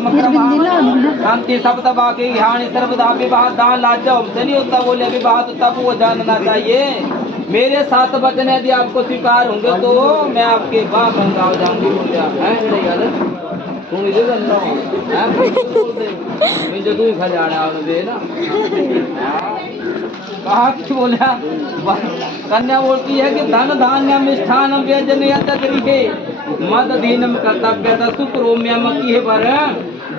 शांति सब तबा के हानि सर्वदा विवाह दान लाजो से नहीं होता। बोले विवाह तो तब वो जानना चाहिए। मेरे 7 वचन यदि आपको स्वीकार होंगे तो मैं आपके बाप बंगाल जाऊंगी। बोल रहा तुम इधर करना हो मुझे तू ही खा जाना दे ना कहा कि बोला। कन्या बोलती है कि धन धान्य मिष्ठान व्यंजन मद दीनम कर्तव्य सुक्रोम्यम की पर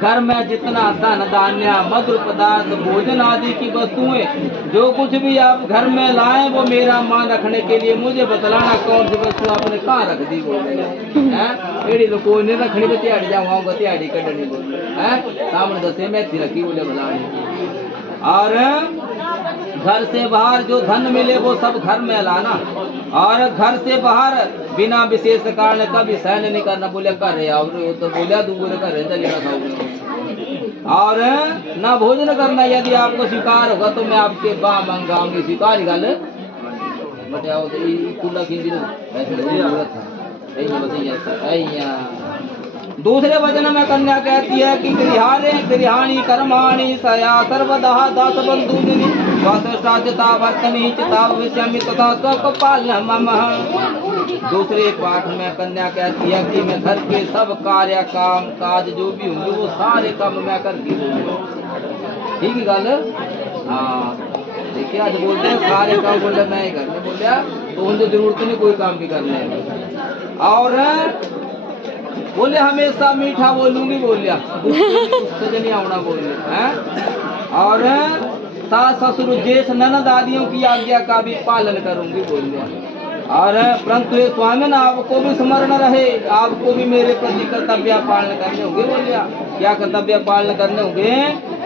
घर में जितना धन धान्य मधुर पदार्थ भोजन आदि की वस्तुएं जो कुछ भी आप घर में लाए वो मेरा मान रखने के लिए मुझे बतलाना कौन सी वस्तु आपने कहाँ रख दी। बोले कोई नहीं रखनी तो त्याड़ी जाऊंगा त्याड़ी कटनी बोले सामने दसे मैं रखी बोले भला। और घर से बाहर जो धन मिले वो सब घर में लाना और घर से बाहर बिना विशेष कारण कभी सहन नहीं करना। बोले कर रहे और तो बोलिया दूसरे कर रहे चलेगा खाओ और ना भोजन करना। यदि आपको स्वीकार होगा तो मैं आपके बा मंगाऊंगी। स्वीकार गल बताओ तो खींच दूसरे वचन में कन्या कहती है कि गृहारे गृहाणी कर्माणि सया सर्वदा दास बंधुनि वर्तनी चितावश्यामि तथा स्वपालन मम। दूसरे पाठ में कन्या कहती है कि मैं घर के सब कार्य काम काज जो भी होंगे वो सारे काम मैं करती हूँ। ठीक है गल। हाँ देखिए आज बोलते हैं सारे काम बोले मैं ही करने बोलिया तो उनको जरूरत नहीं कोई काम भी करने। और बोले हमेशा मीठा बोलूंगी बोलिया नहीं आना बोले हैं। और सास ससुर ज्येष्ठ ननद आदियों की आज्ञा का भी पालन करूंगी बोलिया। और परंतु ये स्वामी आपको भी स्मरण रहे आपको भी मेरे प्रति कर्तव्य पालन करने होंगे। बोलिया क्या कर्तव्य पालन करने होंगे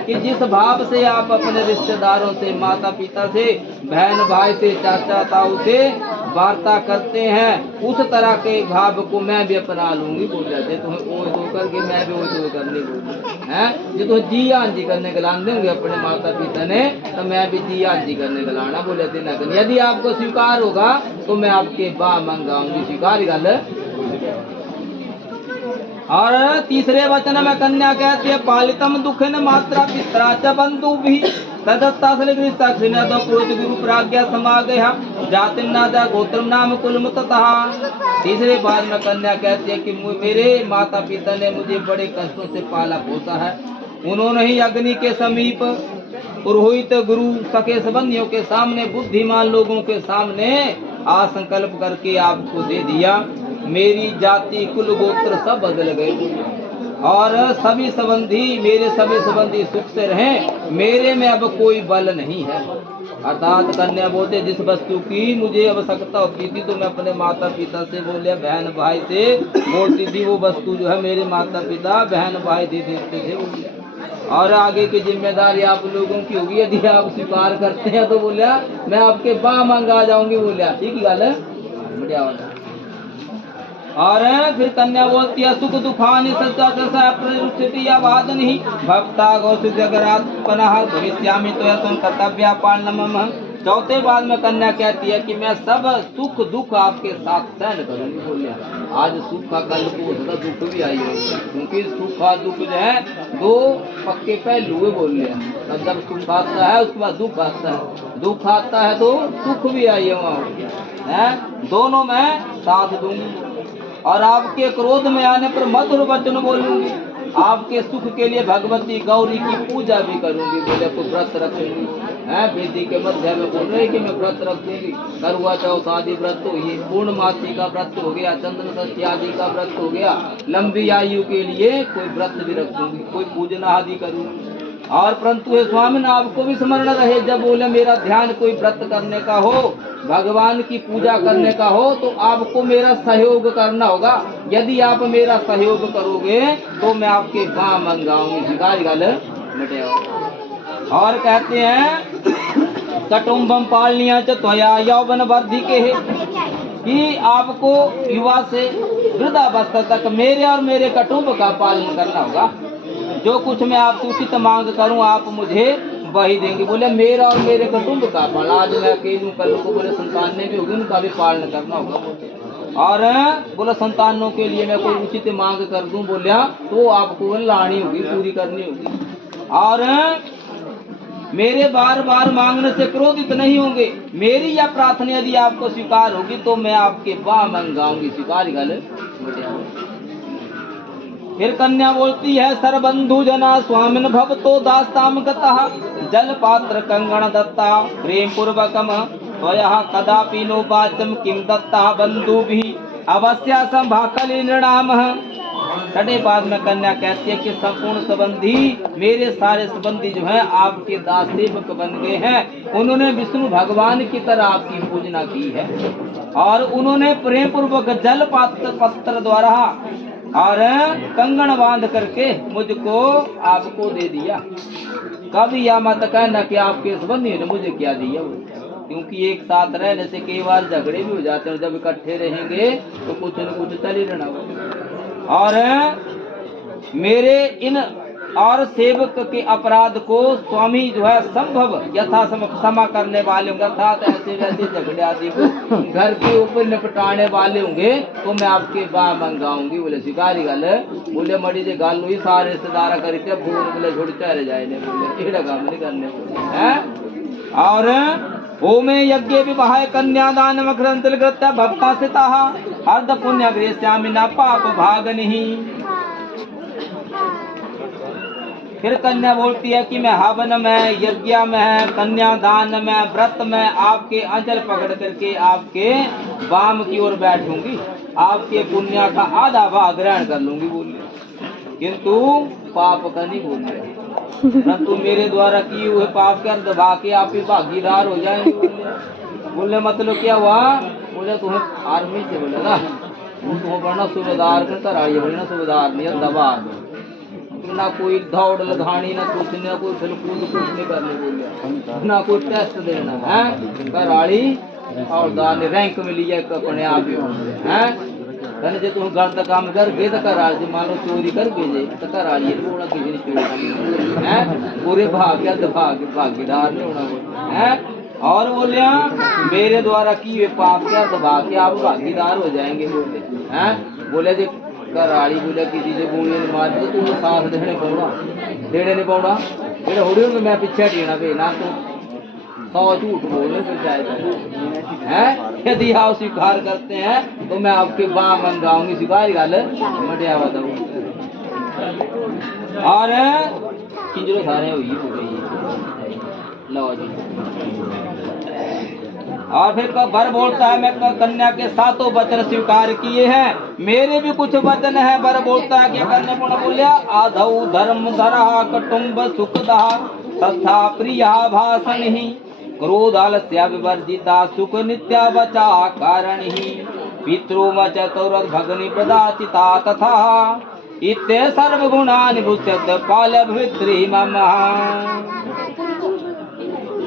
कि जिस भाव से आप अपने रिश्तेदारों से माता पिता से बहन भाई से चाचा ताऊ से वार्ता करते हैं उस तरह के भाव को मैं भी अपना लूंगी। बोल जाते तुम्हें ओ दो करके मैं भी वो दो करने बोल हैं जो तुम जी हाँ जी करने गलान देंगे अपने माता पिता ने तो मैं भी जी हाँ जी करने गलाना बोले थे ना। यदि आपको स्वीकार होगा तो मैं आपके बा मंगाऊंगी। स्वीकार गल। और तीसरे वचन में कन्या कहती है पालितम दुख न मात्रा पित्रा च बंधु भी तदत्ता तो पुरुष गुरु प्राज्ञा समा गया जाति नादा गोत्र नाम कुल तथा। तीसरे बाद में कन्या कहती है कि मेरे माता पिता ने मुझे बड़े कष्टों से पाला पोसा है। उन्होंने ही अग्नि के समीप पुरोहित गुरु सके संबंधियों के सामने बुद्धिमान लोगों के सामने आसंकल्प करके आपको दे दिया। मेरी जाति कुल गोत्र सब बदल गए और सभी संबंधी मेरे सभी संबंधी सुख से रहें। मेरे में अब कोई बल नहीं है। अर्थात कन्या बोलते जिस वस्तु की मुझे आवश्यकता होती थी तो मैं अपने माता पिता से बोले बहन भाई से बोलती थी वो वस्तु जो है मेरे माता पिता बहन भाई दे देते थे। और आगे की जिम्मेदारी आप लोगों की होगी। यदि आप स्वीकार करते हैं तो बोलिया मैं आपके बा मंगा जाऊंगी। बोलिया ठीक गल है बढ़िया वाला। और फिर कन्या बोलती है सुख दुखानी सच्चा आवाज नहीं भक्ता भविष्यामि तो कर्तव्य पालनम। चौथे बाद में कन्या कहती है कि मैं सब सुख दुख आपके साथ सहन करूंगी। बोलिया आज सुख का कल को दुख भी आई है क्योंकि सुख का दुख जो है दो पक्के पहलू है। बोल लिया जब सुख आता है उसके बाद दुख आता है दुख आता है तो सुख भी आई है वहाँ दोनों में साथ दूंगी। और आपके क्रोध में आने पर मधुर वचन बोलूंगी। आपके सुख के लिए भगवती गौरी की पूजा भी करूंगी। बोले को व्रत रखूंगी बेदी के मध्य में बोल रहे कि मैं व्रत रखूंगी। करुआ चौथ आदि व्रत हो ये पूर्णमासी का व्रत हो गया चंद्र षष्ठी आदि का व्रत हो गया। लंबी आयु के लिए कोई व्रत भी रखूंगी कोई पूजना आदि करूंगी। और परंतु स्वामी आपको भी स्मरण रहे जब बोले मेरा ध्यान कोई व्रत करने का हो भगवान की पूजा करने का हो तो आपको मेरा सहयोग करना होगा। यदि आप मेरा सहयोग करोगे तो मैं आपके गाँव मंगाऊंगी। गल। और कहते हैं कटुम्बम पालनिया चया यौवन वर्धि के कि आपको युवा से वृद्धावस्था तक मेरे और मेरे कुटुंब का पालन करना होगा। जो कुछ मैं आपसे उचित मांग करूं आप मुझे वही देंगे। बोले मेरा और मेरे कुटुंब का पालन आज मैं अकेली कल को बोले संतान ने भी होगी उनका भी पालन करना होगा। और बोला संतानों के लिए मैं कोई उचित मांग कर दूं, बोलिया तो आपको लानी होगी, पूरी करनी होगी। और मेरे बार बार मांगने से क्रोधित नहीं होंगे। मेरी यह प्रार्थना यदि आपको स्वीकार होगी तो मैं आपके बाह मंगाऊंगी। स्वीकार गल। फिर कन्या बोलती है, सरबंधु जना स्वामिन भवतो दास्ताम गतः जल पात्र कंगण दत्ता प्रेम पूर्वकम त्वया कदापि नो वाचम किम दत्ता बंधु भी अवश्य संभाकली नृणाम। छठे पाद में कन्या कहती है कि संपूर्ण संबंधी, मेरे सारे संबंधी जो हैं आपके दास सेवक बन गए हैं। उन्होंने विष्णु भगवान की तरह आपकी पूजना की है और उन्होंने प्रेम पूर्वक जल पत्र द्वारा और कंगन बांध करके मुझको आपको दे दिया। कभी यह मत कहना कि आपके संबंधी ने मुझे क्या दिया, क्योंकि एक साथ रहने से कई बार झगड़े भी हो जाते हैं। जब इकट्ठे रहेंगे तो कुछ न कुछ चल ही रहना होगा। और मेरे इन और सेवक के अपराध को स्वामी जो है संभव यथा क्षमा करने वाले होंगे, अर्थात ऐसे वैसे झगड़े आदि को घर के ऊपर निपटाने वाले होंगे तो मैं आपके बाह मंगाऊंगी। बोले शिकारी गल। बोले मड़ी जे गल हुई सारे रिश्तेदार करके भूल बोले छोड़ चले जाए ने, बोले ये काम नहीं करने हैं। और ओमे यज्ञ विवाह कन्यादान मकरंतर्गत भक्ता सिता अर्ध पुण्य ग्रेस्यामि न पाप भाग नहीं। फिर कन्या बोलती है कि मैं हवन में, यज्ञ में, कन्यादान में, व्रत में आपके अंचल पकड़ करके आपके वाम की ओर बैठूंगी, आपके पुण्य का आधा भाग ग्रहण कर लूंगी। बोलिए किंतु पाप का नहीं बोलिए, परंतु मेरे द्वारा किए हुए पाप के अर्ध भाग के आप ही भागीदार हो जाएंगे। बोले मतलब क्या हुआ? बोले तुम्हें आर्मी से बोले ना, तुम्हें बढ़ना सूबेदार का कराइए, बोले ना सूबेदार नहीं दबा ना कोई दौड़ लगानी ना कुछ, ना कोई खेलकूद कुछ नहीं करने बोले, ना कोई टेस्ट देना है। कराड़ी और दान रैंक में लिया अपने आप ही है। कहने जे तुम गलत काम कर गए तो करा, जो मान लो चोरी कर गए तो करा लिए, बोला किसी ने चोरी है पूरे भागीदार नहीं होना है। और बोलिया मेरे द्वारा किए पाप के अर्ध भाग के आप भागीदार हो जाएंगे। बोले हैं, बोले जे कराड़ी बोले किसी से गोली ने मार दो तुम्हें साथ देने नहीं पौड़ा मेरे होड़ी में मैं पीछे हटना पे ना तो 100 झूठ बोलने फिर जाएगा है। यदि आप स्वीकार करते हैं तो मैं आपके बाह मंगाऊंगी। स्वीकार गल मटिया बताऊ। और किंजरो सारे हुई हो गई। लो जी। और फिर वर बोलता है मैं कन्या के सातों वचन स्वीकार किए हैं, मेरे भी कुछ वचन है। वर बोलता है क्या करने पुण्य बोलिया आधौ धर्म धरा कुटुंब सुखदा तथा प्रिया भाषण ही क्रोध आलस्य विवर्जिता सुख नित्या बचा कारण ही पितृ चतुर भगनी प्रदाचिता तथा इत्ते सर्व गुणानि भुष्यत पाल भवित्री मम।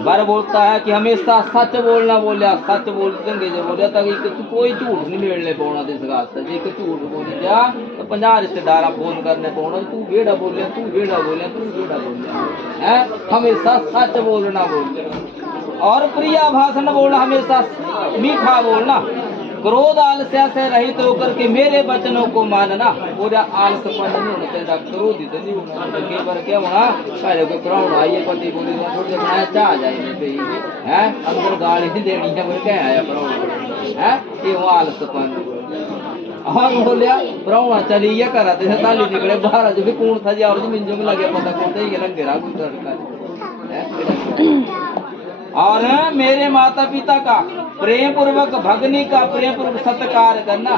वर बोलता है कि हमेशा सच बोलना। बोलिया सच बोलेंगे जो बोलिया तक कोई झूठ नहीं मिलने पाना। जे झूठ बोली जा तो 50 रिश्तेदार फोन करने पाना, तू बेड़ा बोलिया तू बेड़ा बोलिया तू बेड़ा बोलिया है। हमेशा सच बोलना बोल और प्रिया भाषण बोलना, हमेशा मीठा बोलना, क्रोध आलस्य से रहित होकर के मेरे वचनों को मानना। पूरा आलसपन नहीं होना चाहिए, क्रोधित नहीं होना। कई बार क्या होना पहले कोई प्राण आइए पति बोले थोड़ी देर बनाया चाह जाएंगे है, अंदर गाली नहीं देनी है बोले क्या आया प्राण है, ये वो आलसपन। और बोलिया प्राणा चलिए करा थे ताली निकले बाहर जो भी कौन था जी और जो मिंजो में लगे पता कौन था ये लग रहा कुछ है। और मेरे माता पिता का प्रेम पूर्वक भगनी का प्रेम पूर्वक सत्कार करना।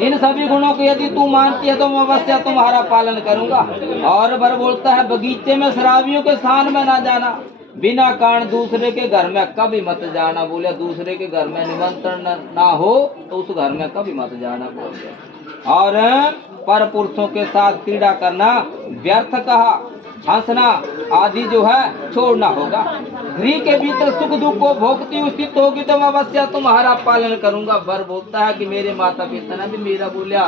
इन सभी गुणों को यदि तू मानती है तो मैं अवश्य तुम्हारा पालन करूंगा। और वर बोलता है बगीचे में शराबियों के स्थान में ना जाना, बिना कारण दूसरे के घर में कभी मत जाना। बोले दूसरे के घर में निमंत्रण ना हो तो उस घर में कभी मत जाना। बोले और पर पुरुषों के साथ क्रीड़ा करना व्यर्थ कहा, हंसना आदि जो है छोड़ना होगा। गृह के भीतर सुख दुख को भोगती हुई स्थित होगी तो मैं अवश्य तुम्हारा पालन करूंगा। वर बोलता है कि मेरे माता पिता ने भी मेरा बोलिया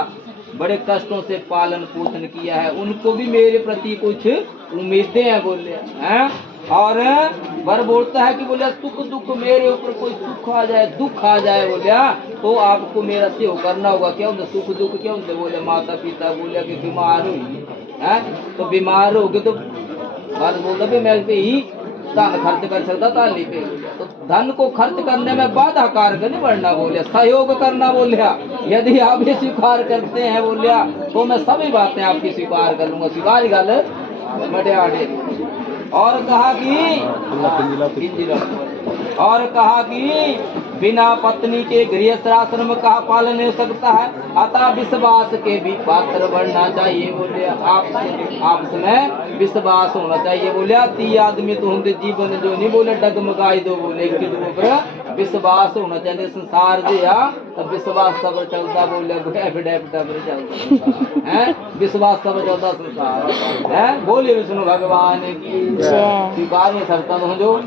बड़े कष्टों से पालन पोषण किया है, उनको भी मेरे प्रति कुछ उम्मीदें हैं। बोले हैं और वर बोलता है कि बोले सुख दुख मेरे ऊपर कोई सुख आ जाए दुख आ जाए बोलिया तो आपको मेरा सेव करना होगा। क्या होता सुख दुख क्या होते बोले माता पिता बोले कि बीमार हुई है तो बीमार हो गए तो वर बोलता भी मैं पे ही धन खर्च कर सकता ताली पे तो धन को खर्च करने में बाधा कारक नहीं बढ़ना बोलिया सहयोग करना बोलिया। यदि आप ये स्वीकार करते हैं बोलिया तो मैं सभी बातें आपकी स्वीकार कर लूंगा। स्वीकार गल बड़े आड़े और कहा कि बिना पत्नी के गृहस्थाश्रम का पालन नहीं हो सकता है अतः विश्वास के भी पात्र बनना चाहिए बोले। आपस में विश्वास होना चाहिए बोले। 3 आदमी तो होंगे जीवन जो नहीं बोले डगमगाई दो बोले पर विश्वास होना चाहिए संसार दिया तब विश्वास सब चलता बोले चलता है विश्वास सब चलता संसार है। बोले विष्णु भगवान की स्वीकार में सरता जो